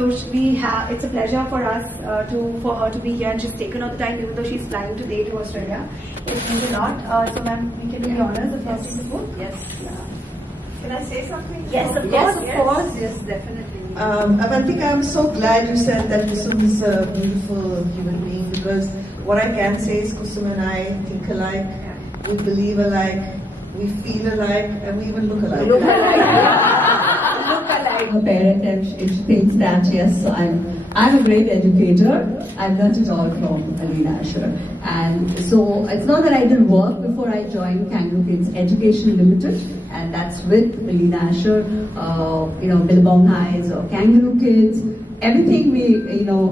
it's a pleasure for us for her to be here, and she's taken all the time, even though she's flying today to Australia. It means a lot. So, ma'am, we can do the honors of launching the book. Yes. Can I say something? Yes, of course. Yes, definitely. Avantika, I'm so glad you said that Kusum is a beautiful human being, because what I can say is Kusum and I think alike, we believe alike, we feel alike, and we even look alike. Look alike. A parent, and she thinks that yes, I'm a great educator. I've learned it all from Alina Asher, and so it's not that I didn't work before I joined Kangaroo Kids Education Limited, and that's with Alina Asher, Billabong Highs or Kangaroo Kids. Everything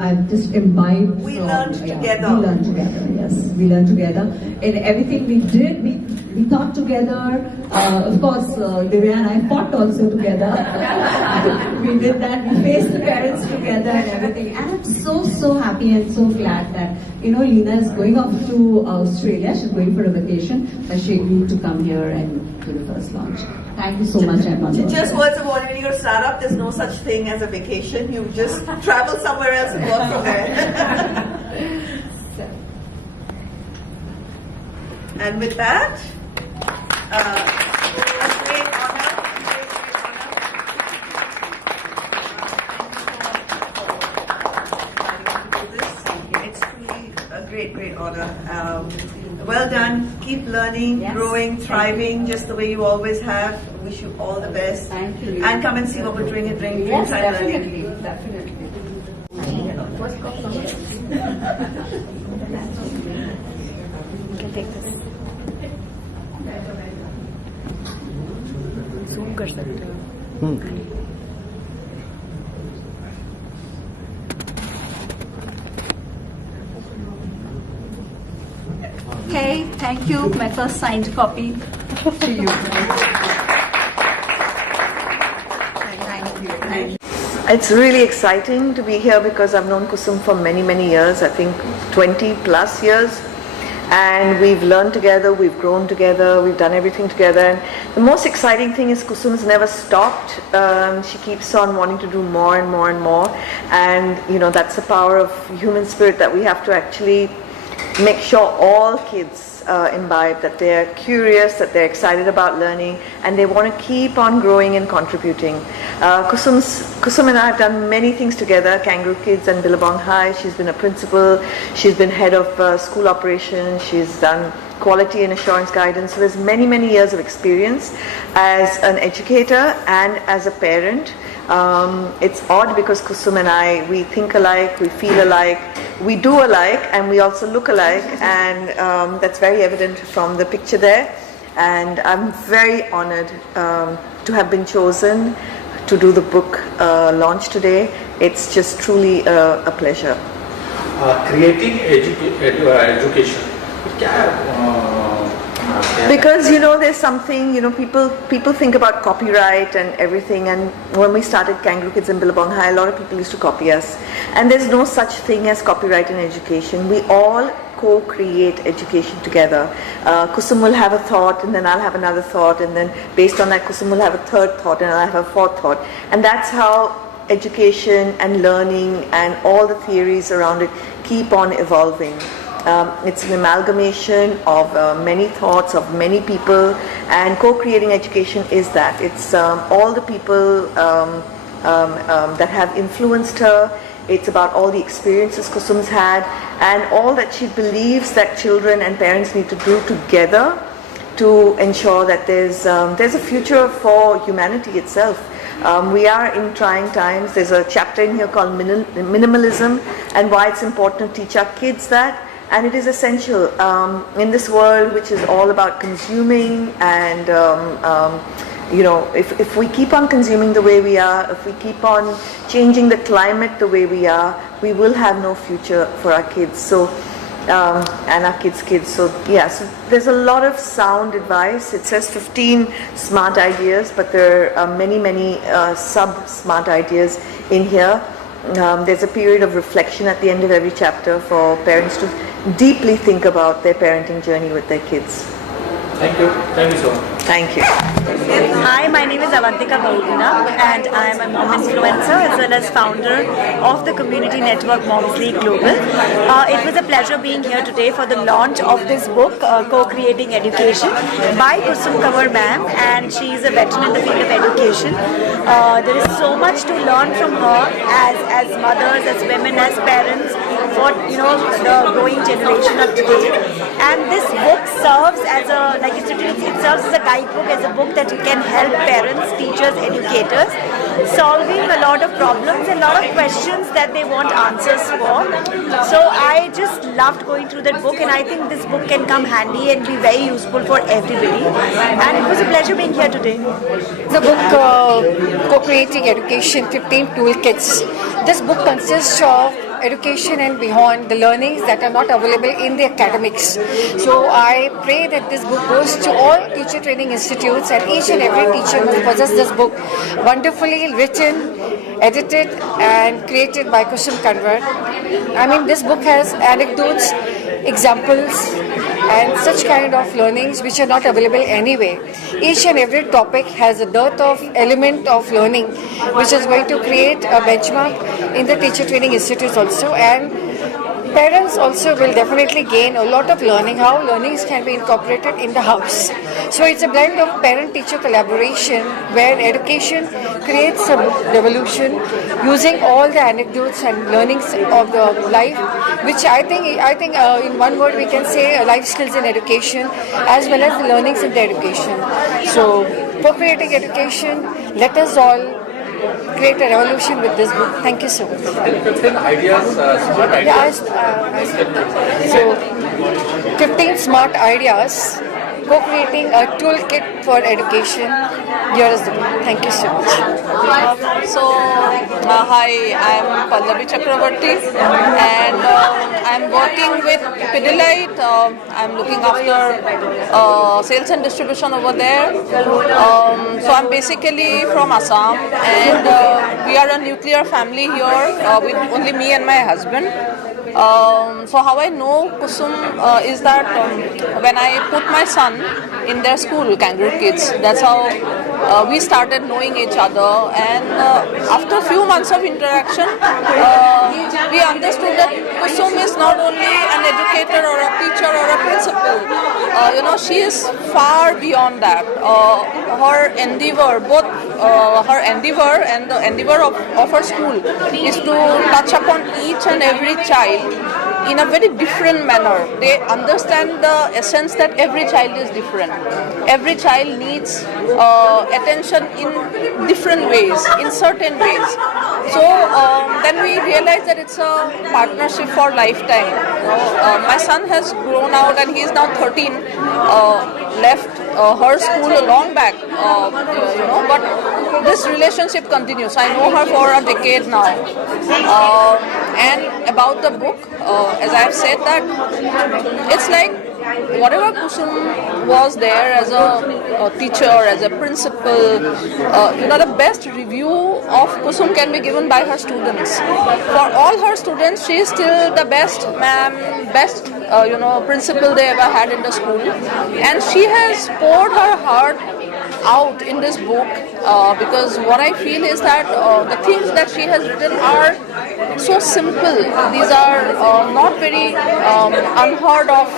I've just imbibed. We learned together. We learned together. Yes, we learned together. In everything we did, we thought together. Of course, Divya and I fought also together. We did that. We faced the parents together and everything. And I'm so happy and so glad that Lina is going off to Australia. She's going for a vacation, and she agreed to come here and do the first launch. Thank you so much, Emma. Just words of warning, when you go to start up, there's no such thing as a vacation. You just travel somewhere else and work from there. And with that, a great honor. It's truly a great honor. Well done. Keep learning, growing, thriving, just the way you always have. Wish you all the best. Thank you. And come and see what we're doing at Dreamtime Yes, Learning. definitely. You can take this. Zoom कर सकते हो. Okay, thank you. My first signed copy to you. It's really exciting to be here because I've known Kusum for many years, I think 20 plus years. And we've learned together, we've grown together, we've done everything together. And the most exciting thing is Kusum's never stopped. She keeps on wanting to do more and more and more. And that's the power of human spirit, that we have to actually make sure all kids imbibe, that they're curious, that they're excited about learning, and they want to keep on growing and contributing. Kusum and I have done many things together, Kangaroo Kids and Billabong High. She's been a principal, she's been head of school operations, she's done quality and assurance guidance. So there's many years of experience as an educator and as a parent. It's odd because Kusum and I, we think alike, we feel alike, we do alike, and we also look alike, and that's very evident from the picture there. And I'm very honored to have been chosen to do the book launch today. It's just truly a pleasure. Creating education. Because there's something, people think about copyright and everything, and when we started Kangaroo Kids and Billabong High, a lot of people used to copy us, and there's no such thing as copyright in education. We all co-create education together. Kusum will have a thought, and then I'll have another thought, and then based on that Kusum will have a third thought, and I'll have a fourth thought, and that's how education and learning and all the theories around it keep on evolving. It's an amalgamation of many thoughts of many people, and co-creating education is that. It's all the people that have influenced her. It's about all the experiences Kusum's had, and all that she believes that children and parents need to do together to ensure that there's a future for humanity itself. We are in trying times. There's a chapter in here called minimalism, and why it's important to teach our kids that. And it is essential in this world which is all about consuming, and if we keep on consuming the way we are, if we keep on changing the climate the way we are, we will have no future for our kids. So and our kids. So so there's a lot of sound advice. It says 15 smart ideas, but there are many sub-smart ideas in here. There's a period of reflection at the end of every chapter for parents to deeply think about their parenting journey with their kids. Thank you so much. Thank you. Hi, my name is Avantika Bahuguna and I am a mom influencer as well as founder of the community network Moms League Global. It was a pleasure being here today for the launch of this book, Co-Creating Education by Kusum Kanwar ma'am, and she is a veteran in the field of education. There is so much to learn from her as mothers, as women, as parents, for the growing generation of today. And this book serves as it serves as a guidebook, as a book that can help parents, teachers, educators solving a lot of problems and a lot of questions that they want answers for. So I just loved going through that book, and I think this book can come handy and be very useful for everybody. And it was a pleasure being here today. The book Co-Creating Education 15 Toolkits. This book consists of education and beyond, the learnings that are not available in the academics. So I pray that this book goes to all teacher training institutes, and each and every teacher must possess this book, wonderfully written, edited and created by Kusum Kanwar. I mean, this book has anecdotes, examples and such kind of learnings which are not available anyway. Each and every topic has a dearth of element of learning which is going to create a benchmark in the teacher training institutes also, and parents also will definitely gain a lot of learning, how learnings can be incorporated in the house. So it's a blend of parent-teacher collaboration where education creates a revolution using all the anecdotes and learnings of the life, which I think in one word we can say life skills in education as well as the learnings in the education. So co-creating education, let us all create a revolution with this book. Thank you so much. 15 ideas, smart ideas. So 15 smart ideas, co-creating a toolkit for education. Here is the book. Thank you so much. Hi, I'm Pallavi Chakravarti, and I'm working with Pidilite. I'm looking after sales and distribution over there. So I'm basically from Assam, and we are a nuclear family here with only me and my husband. So how I know Kusum is that when I put my son in their school, Kangaroo Kids, that's how we started knowing each other, and after a few months of interaction, we understood that Kusum is not only an educator or a teacher or a principal. She is far beyond that. Her endeavor, both her endeavor and the endeavor of her school, is to touch upon each and every child in a very different manner. They understand the essence that every child is different. Every child needs attention in different ways, in certain ways. So then we realized that it's a partnership for lifetime. My son has grown out and he is now 13, left her school long back, but this relationship continues. I know her for a decade now. And about the book, as I have said, that it's like whatever Kusum was there as a teacher, as a principal, the best review of Kusum can be given by her students. For all her students, she is still the best ma'am, best principal they ever had in the school, and she has poured her heart out in this book because what I feel is that the things that she has written are so simple. These are not very unheard of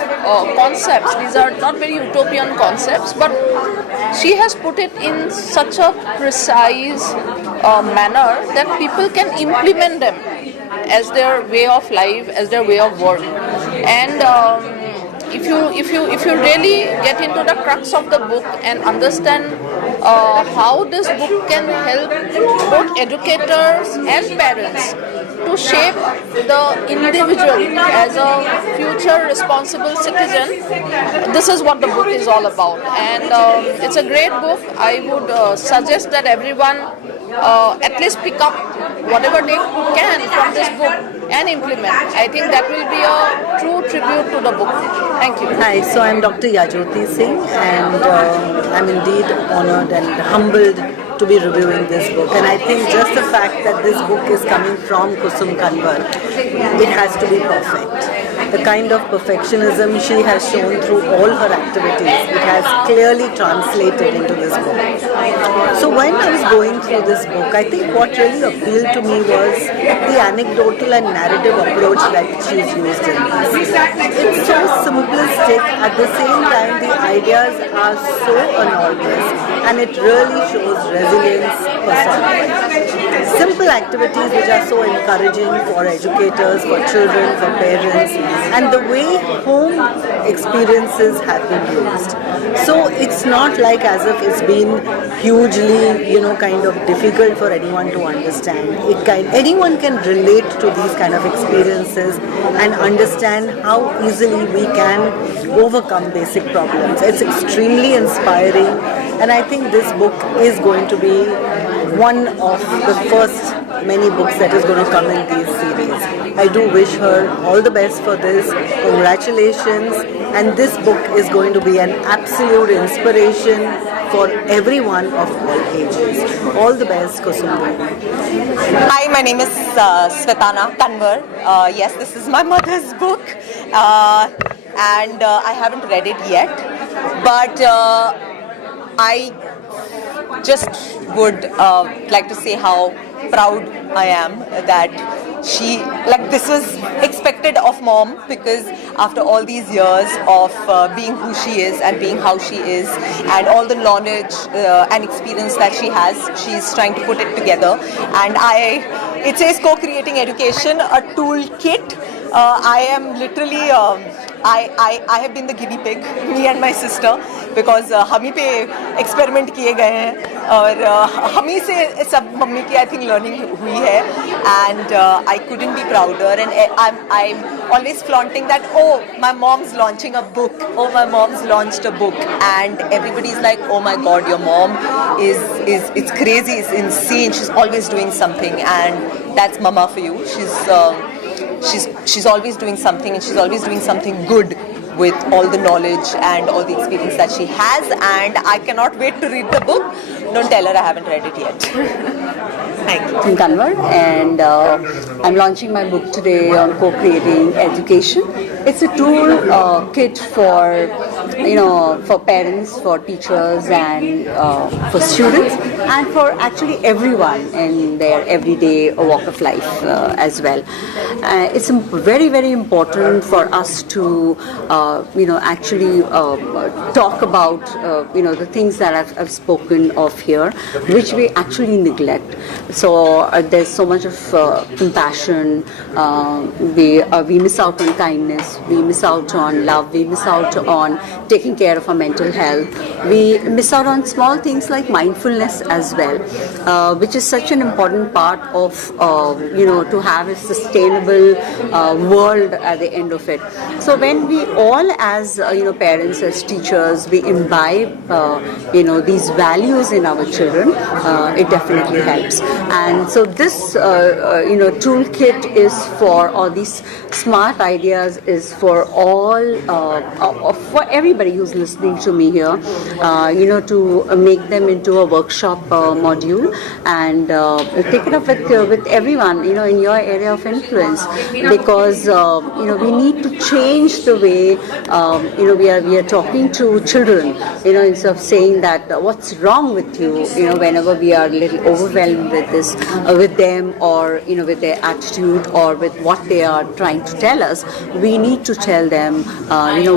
concepts. These are not very utopian concepts, but she has put it in such a precise manner that people can implement them as their way of life, as their way of work. And if you really get into the crux of the book and understand how this book can help both educators and parents to shape the individual as a future responsible citizen, this is what the book is all about. And it's a great book. I would suggest that everyone at least pick up whatever they can from this book and implement. I think that will be a true tribute to the book. Thank you. Hi, so I'm Dr. Yajoti Singh, and I'm indeed honored and humbled to be reviewing this book. And I think just the fact that this book is coming from Kusum Kanwar, it has to be perfect. the kind of perfectionism she has shown through all her activities, it has clearly translated into this book. So when I was going through this book, I think what really appealed to me was the anecdotal and narrative approach that she's used in this. It's so simplistic, at the same time the ideas are so enormous, and it really shows resilience personified. Simple activities which are so encouraging for educators, for children, for parents, and the way home experiences have been used. So it's not like as if it's been hugely, kind of difficult for anyone to understand. Anyone can relate to these kind of experiences and understand how easily we can overcome basic problems. It's extremely inspiring, and I think this book is going to be one of the first many books that is going to come in this series. I do wish her all the best for this. Congratulations. And this book is going to be an absolute inspiration for everyone of all ages. All the best, Kusum. Hi, my name is Svetana Kanwar. Yes, this is my mother's book, and I haven't read it yet, but I just would like to say how proud I am that this was expected of mom, because after all these years of being who she is and being how she is, and all the knowledge and experience that she has, she's trying to put it together. And it says co-creating education, a toolkit. I am literally I have been the guinea pig, me and my sister, because हम ही पे experiment किए गए हैं और हम ही से सब mummy की I think learning हुई है, and I couldn't be prouder, and I'm always flaunting that, oh, my mom's launching a book, oh, my mom's launched a book, and everybody's like, oh my god, your mom is it's crazy, it's insane, she's always doing something, and that's mama for you. She's always doing something, and she's always doing something good with all the knowledge and all the experience that she has, and I cannot wait to read the book. Don't tell her I haven't read it yet. Thank you. I'm Kanwar, and I'm launching my book today on co-creating education. It's a tool kit for for parents, for teachers, and for students, and for actually everyone in their everyday walk of life as well. It's very, very important for us to actually talk about the things that I've spoken of here, which we actually neglect. So there's so much of compassion. We miss out on kindness. We miss out on love. We miss out on taking care of our mental health. We miss out on small things like mindfulness as well, which is such an important part of to have a sustainable world at the end of it. So when we all, as parents, as teachers, we imbibe these values in our children, it definitely helps. And so this toolkit is for all these smart ideas, is for all for everybody who's listening to me here, to make them into a workshop module and take it up with everyone in your area of influence, because we need to change the way we are talking to children, instead of saying that what's wrong with you, whenever we are a little overwhelmed with this, with them, or with their attitude, or with what they are trying to tell us. We need to tell them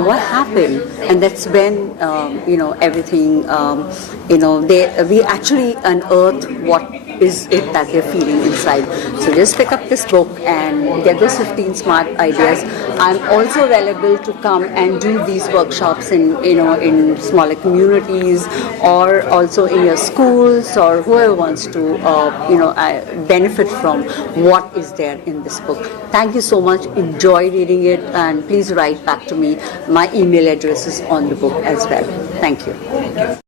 what happened, and that's when everything we actually unearth what is it that they're feeling inside. So just pick up this book and get those 15 smart ideas. I'm also available to come and do these workshops in smaller communities, or also in your schools, or whoever wants to benefit from what is there in this book. Thank you so much. Enjoy reading it, and please write back to me. My email address is on the book as well. Thank you.